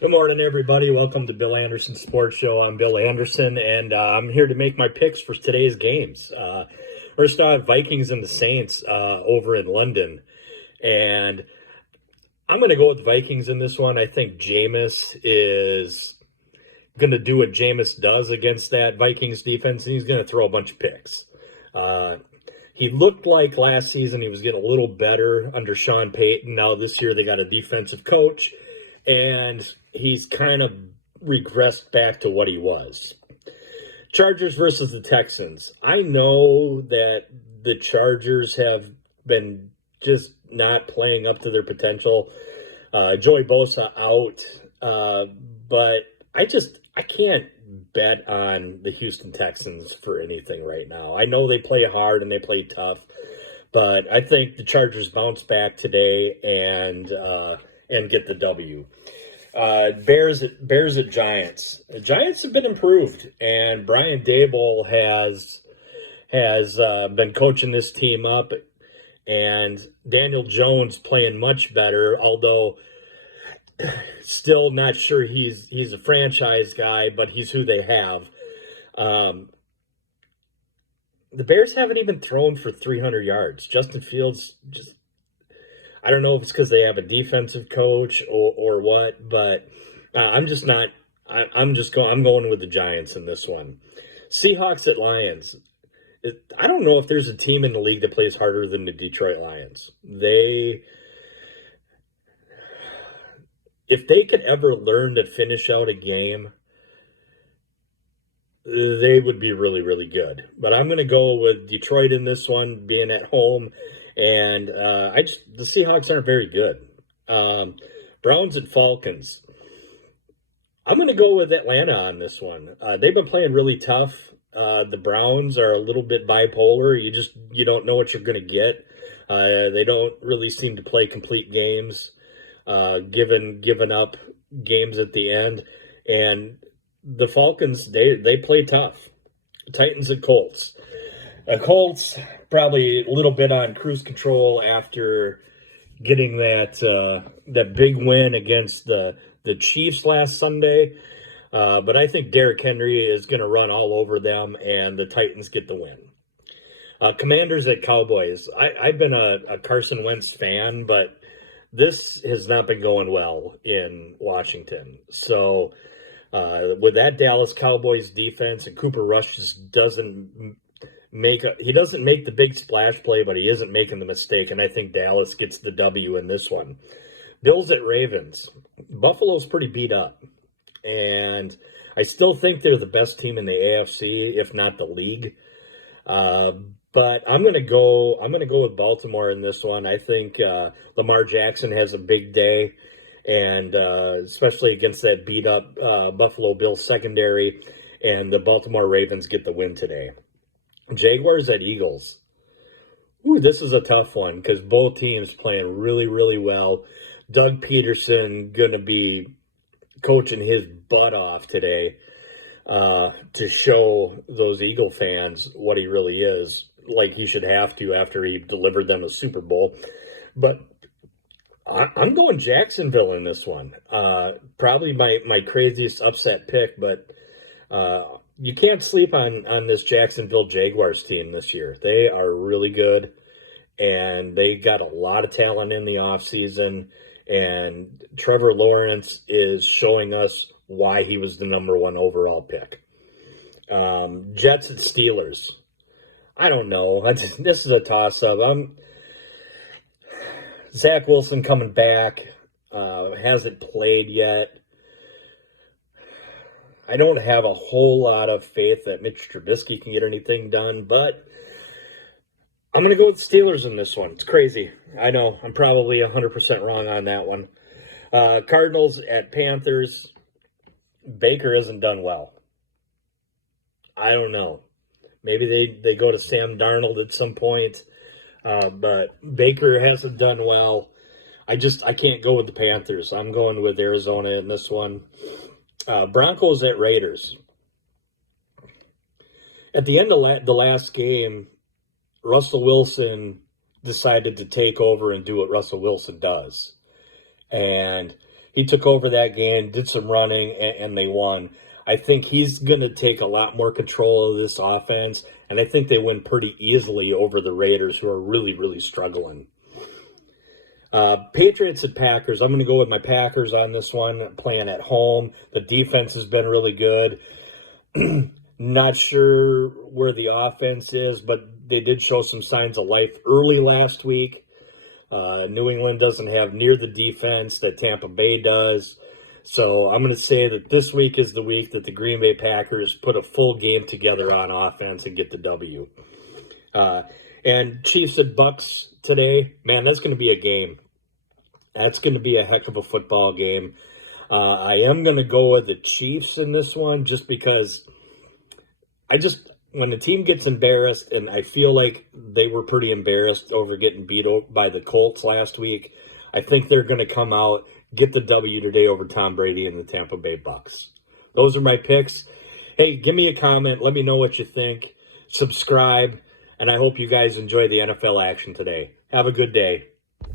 Good morning, everybody. Welcome to Bill Anderson Sports Show. I'm Bill Anderson, and I'm here to make my picks for today's games. First off, Vikings and the Saints over in London. And I'm going to go with Vikings in this one. I think Jameis is going to do what Jameis does against that Vikings defense, and he's going to throw a bunch of picks. He looked like last season he was getting a little better under Sean Payton. Now this year they got a defensive coach, and he's kind of regressed back to what he was. Chargers versus the Texans. I know that the Chargers have been just not playing up to their potential. Joey Bosa out, but I can't bet on the Houston Texans for anything right now. I know they play hard and they play tough, but I think the Chargers bounce back today and get the W. Bears at Giants. The Giants have been improved, and Brian Daboll has been coaching this team up, and Daniel Jones playing much better, although still not sure he's a franchise guy, but he's who they have. The Bears haven't even thrown for 300 yards. Justin Fields I don't know if it's because they have a defensive coach or what, but I'm going with the Giants in this one. Seahawks at Lions. I don't know if there's a team in the league that plays harder than the Detroit Lions. If they could ever learn to finish out a game, they would be really, really good. But I'm going to go with Detroit in this one, being at home. And the Seahawks aren't very good. Browns and Falcons. I'm going to go with Atlanta on this one. They've been playing really tough. The Browns are a little bit bipolar. You don't know what you're going to get. They don't really seem to play complete games, giving up games at the end. And the Falcons, they play tough. Titans and Colts. Colts probably a little bit on cruise control after getting that big win against the Chiefs last Sunday. But I think Derrick Henry is going to run all over them, and the Titans get the win. Commanders at Cowboys. I've been a Carson Wentz fan, but this has not been going well in Washington. So with that Dallas Cowboys defense, and Cooper Rush just doesn't make the big splash play, but he isn't making the mistake, and I think Dallas gets the W in this one. Bills at Ravens. Buffalo's pretty beat up, and I still think they're the best team in the AFC, if not the league. But I'm gonna go with Baltimore in this one. I think Lamar Jackson has a big day, and especially against that beat up Buffalo Bills secondary, and the Baltimore Ravens get the win today. Jaguars at Eagles. Ooh, this is a tough one because both teams playing really, really well. Doug Peterson going to be coaching his butt off today to show those Eagle fans what he really is, like he should have to after he delivered them a Super Bowl. But I'm going Jacksonville in this one. Probably my craziest upset pick, but you can't sleep on this Jacksonville Jaguars team this year. They are really good, and they got a lot of talent in the offseason, and Trevor Lawrence is showing us why he was the number one overall pick. Jets and Steelers. I don't know. This is a toss-up. Zach Wilson coming back. Hasn't played yet. I don't have a whole lot of faith that Mitch Trubisky can get anything done, but I'm going to go with Steelers in this one. It's crazy. I know. I'm probably 100% wrong on that one. Cardinals at Panthers. Baker hasn't done well. I don't know. Maybe they go to Sam Darnold at some point, but Baker hasn't done well. I can't go with the Panthers. I'm going with Arizona in this one. Broncos at Raiders. At the end of the last game, Russell Wilson decided to take over and do what Russell Wilson does. And He took over that game, did some running, and they won. I think he's going to take a lot more control of this offense, and I think they win pretty easily over the Raiders, who are really, really struggling. Patriots and Packers. I'm going to go with my Packers on this one, playing at home. The defense has been really good. Not sure where the offense is, but they did show some signs of life early last week. New England doesn't have near the defense that Tampa Bay does. So I'm going to say that this week is the week that the Green Bay Packers put a full game together on offense and get the W. And Chiefs and Bucks today, man, that's going to be a game. That's going to be a heck of a football game. I am going to go with the Chiefs in this one just because when the team gets embarrassed, and I feel like they were pretty embarrassed over getting beat by the Colts last week, I think they're going to come out, get the W today over Tom Brady and the Tampa Bay Bucks. Those are my picks. Hey, give me a comment. Let me know what you think. Subscribe, and I hope you guys enjoy the NFL action today. Have a good day.